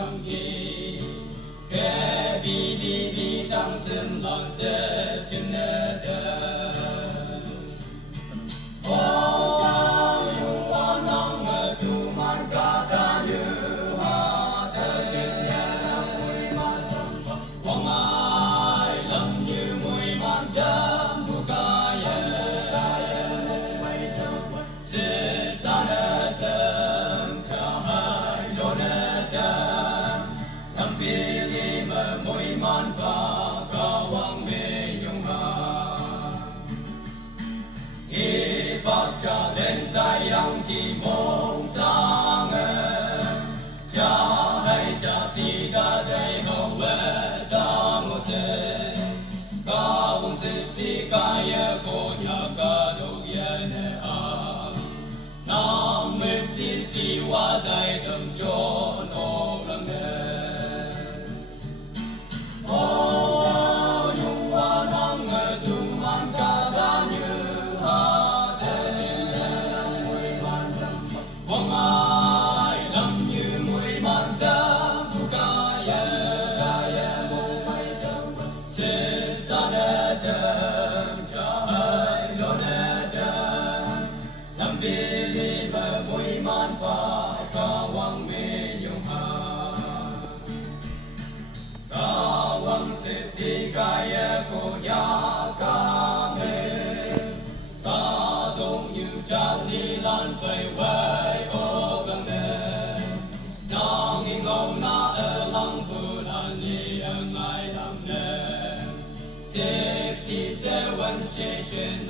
yang gi ke bi dang sen lan se chen de yang kỳ mong sang cha hay cha si ta đây hậu về ta ngô se ca vong si ca ye cô nhà ca đâu ye ne a nam mê ti si wa đại tâm cho nô lăng ne si ca ye cô nhà ca mê ta đông như cha đi lan về quay ô bằng đê nàng nghi ngâu na ở lăng bu lan li ở ngài đam nê 67 sẽ xuyên